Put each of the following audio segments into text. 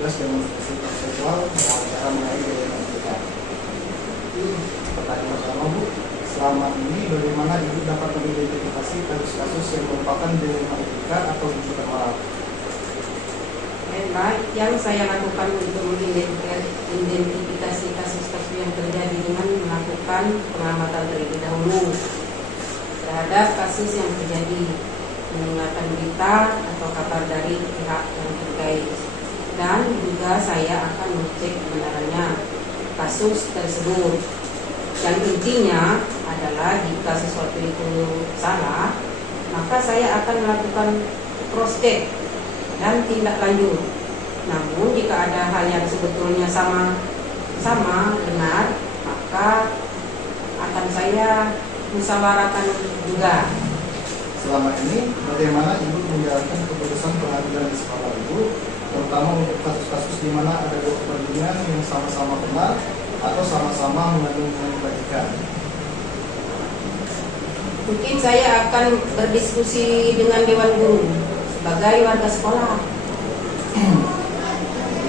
tugas demonstrasi konseptual dengan cara mengenai gaya kita. Pertanyaan pertama, Bu, selama ini bagaimana Ibu dapat mengidentifikasi kasus-kasus yang merupakan dilema etika atau rujukan moral? Baik, yang saya lakukan untuk mengidentifikasi kasus-kasus yang terjadi dengan melakukan pengamatan terlebih dahulu terhadap kasus yang terjadi, mendengarkan berita atau kabar dari pihak yang terkait, dan juga saya akan mengecek kebenarannya kasus tersebut. Yang intinya adalah jika sesuatu itu salah, maka saya akan melakukan cross check dan tindak lanjut. Namun jika ada hal yang sebetulnya sama benar, maka akan saya musyawarahkan juga. Selama ini bagaimana Ibu menjalankan keputusan pengadilan di sekolah Ibu, terutama untuk kasus-kasus di mana ada dua kepentingan yang sama-sama benar atau sama-sama mengandung kebajikan? Mungkin saya akan berdiskusi dengan Dewan Guru sebagai warga sekolah.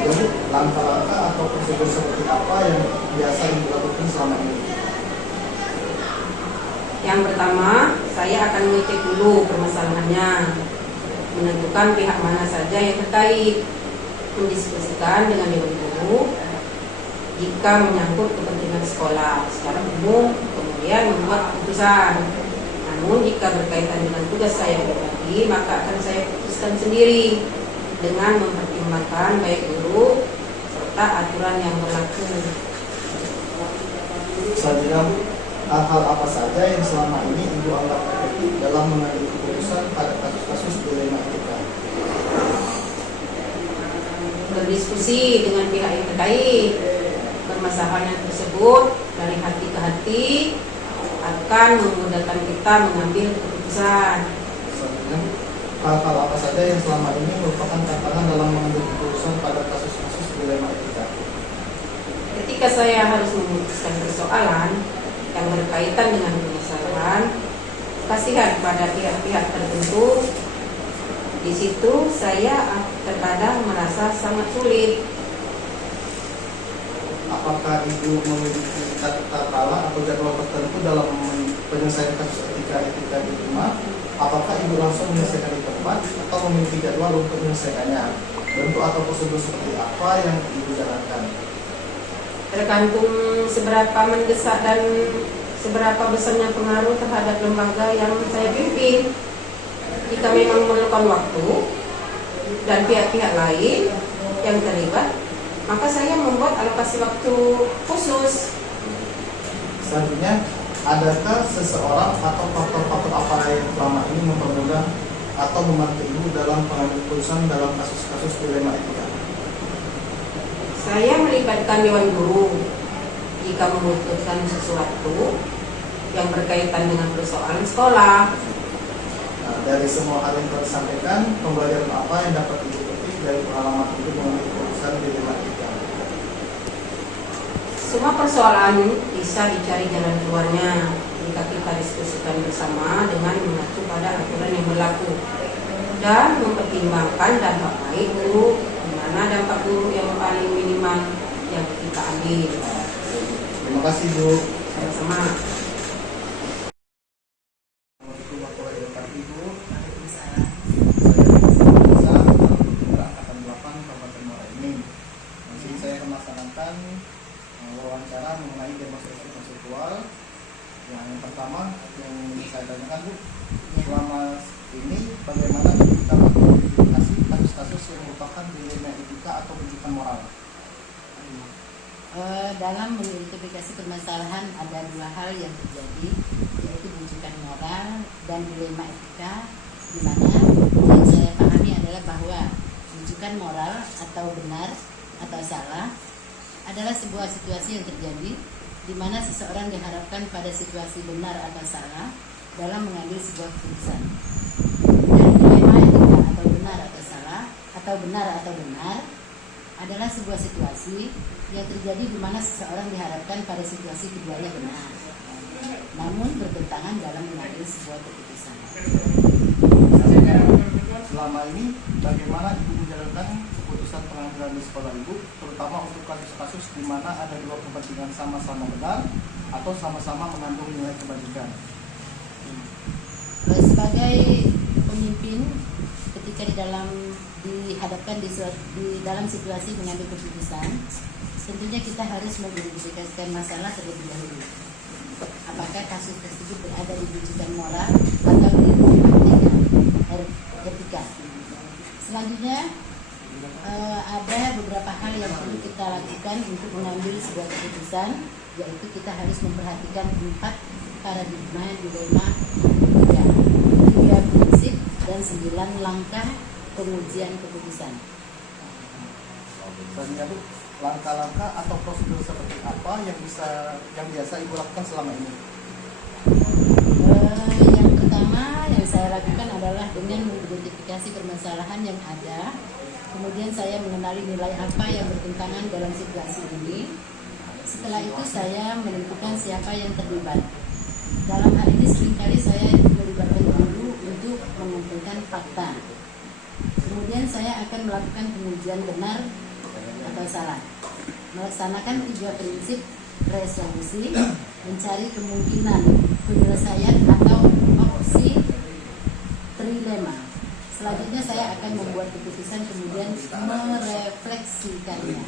Jadi langkah-langkah atau prosedur seperti apa yang biasa Ibu lakukan selama ini? Yang pertama, saya akan mengecek dulu permasalahannya, menentukan pihak mana saja yang terkait, mendiskusikan dengan Dewan Guru jika menyangkut kepentingan sekolah secara umum, kemudian membuat keputusan. Namun jika berkaitan dengan tugas saya pribadi, maka akan saya putuskan sendiri dengan mempertimbangkan baik guru serta aturan yang berlaku. Selanjutnya, Bu, hal-hal apa saja yang selama ini Ibu anggap efektif dalam mengambil keputusan pada kasus-kasus dilema etika? Berdiskusi dengan pihak yang terkait, permasalahan tersebut dari hati ke hati akan memudahkan kita mengambil keputusan. Selanjutnya, hal-hal apa saja yang selama ini merupakan tantangan dalam mengambil keputusan pada kasus-kasus dilema etika? Ketika saya harus memutuskan persoalan yang berkaitan dengan permasalahan kasihan pada pihak-pihak tertentu, di situ saya terkadang merasa sangat sulit. Apakah Ibu memiliki tata cara atau jadwal tertentu dalam penyelesaian kasus etika di rumah? Apakah Ibu langsung menyelesaikan di tempat atau memiliki jadwal untuk menyelesaikannya? Bentuk atau prosedur seperti apa yang Ibu jalankan? Tergantung seberapa mendesak dan seberapa besarnya pengaruh terhadap lembaga yang saya pimpin. Jika memang memerlukan waktu dan pihak-pihak lain yang terlibat, maka saya membuat alokasi waktu khusus. Selanjutnya, adakah seseorang atau faktor-faktor apa yang selama ini mempermudah atau membantu Ibu dalam pengambilan keputusan dalam kasus-kasus dilema etika? Saya melibatkan Dewan Guru jika memutuskan sesuatu yang berkaitan dengan persoalan sekolah. Nah, dari semua hal yang telah disampaikan, pembelajaran apa yang dapat Ibu petik dari pengalaman Ibu mengambil keputusan dilema etika? Semua persoalan bisa dicari jalan keluarnya jika kita diskusikan bersama dengan mengacu pada aturan yang berlaku dan mempertimbangkan dampak baik buruk, di mana dampak buruk yang paling minimal yang kita ambil. Terima kasih, Bu. Sama-sama. Assalamualaikum warahmatullahi wabarakatuh, Ibu. Saya Bisa, angkatan 8 Kabupaten Muara Enim. Masih saya akan melaksanakan wawancara mengenai demonstrasi konseptual. Yang pertama yang saya tanyakan, Bu, selama ini bagaimana kita mengidentifikasi kasus-kasus yang merupakan dilema etika atau rujukan moral? Dalam mengidentifikasi permasalahan ada dua hal yang terjadi, yaitu rujukan moral dan dilema etika, di mana yang saya pahami adalah bahwa rujukan moral atau benar atau salah adalah sebuah situasi yang terjadi di mana seseorang diharapkan pada situasi benar atau salah dalam mengambil sebuah keputusan. Dan dilema etika atau benar atau salah atau benar adalah sebuah situasi yang terjadi di mana seseorang diharapkan pada situasi keduanya benar, namun bertentangan dalam mengambil sebuah keputusan. Selama ini bagaimana Ibu menjalankan keputusan keputusan pengambilan di sekolah Ibu, terutama untuk kasus-kasus di mana ada dua kepentingan sama-sama benar atau sama-sama mengandung nilai kebajikan. Sebagai pemimpin, ketika dihadapkan di dalam situasi mengambil keputusan, tentunya kita harus mengidentifikasikan masalah terlebih dahulu. Apakah kasus tersebut berada di rujukan moral atau di etika. Selanjutnya ada beberapa hal yang perlu kita lakukan untuk mengambil sebuah keputusan, yaitu kita harus memperhatikan 4 paradigma dilema 3 prinsip dan 9 langkah pengujian keputusan. Selanjutnya Bu, langkah-langkah atau prosedur seperti apa yang biasa Ibu lakukan selama ini? Yang pertama yang saya lakukan adalah dengan mengidentifikasi permasalahan yang ada. Kemudian saya mengenali nilai apa yang bertentangan dalam situasi ini. Setelah itu saya menentukan siapa yang terlibat. Dalam hal ini seringkali saya melibatkan guru untuk mengumpulkan fakta. Kemudian saya akan melakukan pengujian benar atau salah. Melaksanakan 3 prinsip resolusi, mencari kemungkinan penyelesaian atau opsi trilema. Selanjutnya saya akan membuat keputusan kemudian merefleksikannya.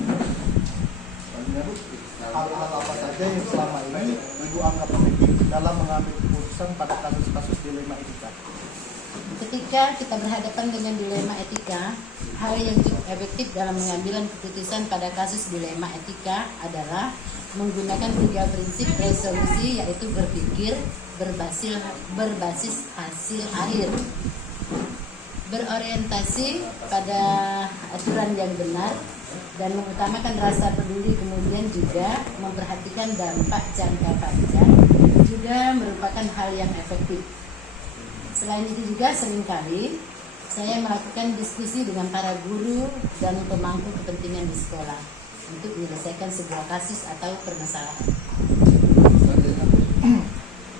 Selanjutnya Bu, hal-hal apa saja yang selama ini Ibu anggap efektif dalam mengambil keputusan pada kasus-kasus dilema etika? Ketika kita berhadapan dengan dilema etika, hal yang cukup efektif dalam mengambil keputusan pada kasus dilema etika adalah menggunakan 3 prinsip resolusi, yaitu berpikir berbasis hasil akhir, berorientasi pada aturan yang benar, dan mengutamakan rasa peduli. Kemudian juga memperhatikan dampak jangka panjang juga merupakan hal yang efektif. Selain itu juga seringkali saya melakukan diskusi dengan para guru dan pemangku kepentingan di sekolah untuk menyelesaikan sebuah kasus atau permasalahan. Selanjutnya Bu,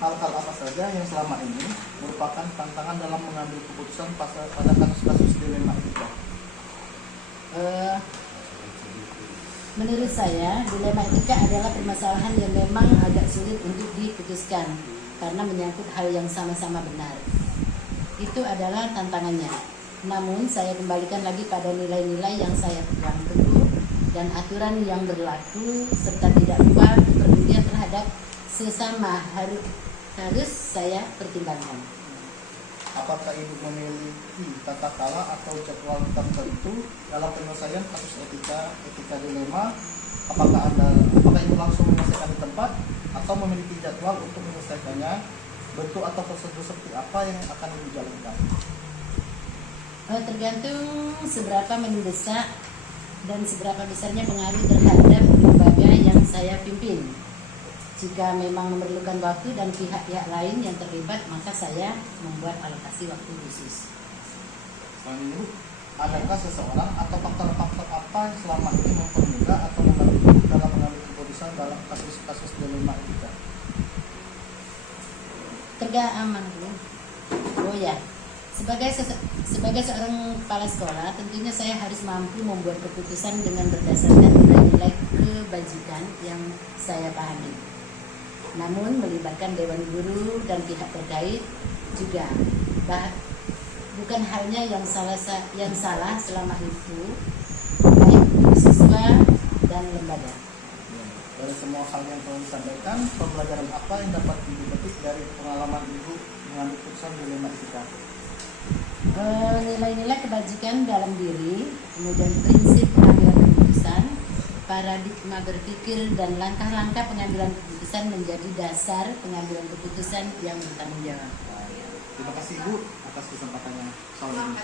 hal-hal apa saja yang selama ini merupakan tantangan dalam mengambil keputusan pada kasus-kasus dilema etika? Menurut saya, dilema etika adalah permasalahan yang memang agak sulit untuk diputuskan karena menyangkut hal yang sama-sama benar. Itu adalah tantangannya. Namun, saya kembalikan lagi pada nilai-nilai yang saya pegang teguh dan aturan yang berlaku, serta tidak lupa kepedulian terhadap sesama harus saya pertimbangkan. Apakah Ibu memiliki tata cara atau jadwal tertentu dalam penyelesaian kasus etika dilema? Apakah Ibu langsung menyelesaikan di tempat atau memiliki jadwal untuk menyelesaikannya? Bentuk atau prosedur seperti apa yang akan Ibu jalankan? Tergantung seberapa mendesak dan seberapa besarnya pengaruh terhadap lembaga yang saya pimpin. Jika memang memerlukan waktu dan pihak-pihak lain yang terlibat, maka saya membuat alokasi waktu khusus. Selanjutnya Bu, adakah seseorang atau faktor-faktor apa yang selama ini mempermudah atau membantu dalam mengambil keputusan dalam kasus-kasus dilema etika? Sebagai seorang kepala sekolah, tentunya saya harus mampu membuat keputusan dengan berdasarkan nilai-nilai kebajikan yang saya pahami. Namun melibatkan dewan guru dan pihak terkait juga bukan halnya yang salah selama itu, baik siswa dan lembaga. Dari semua hal yang telah disampaikan, pembelajaran apa yang dapat Ibu petik dari pengalaman Ibu mengambil keputusan dilema etika? Nilai-nilai kebajikan dalam diri, kemudian prinsip pengambilan keputusan, paradigma berpikir, dan langkah-langkah pengambilan keputusan menjadi dasar pengambilan keputusan yang bertanggung jawab. Terima kasih Ibu atas kesempatannya. Salam.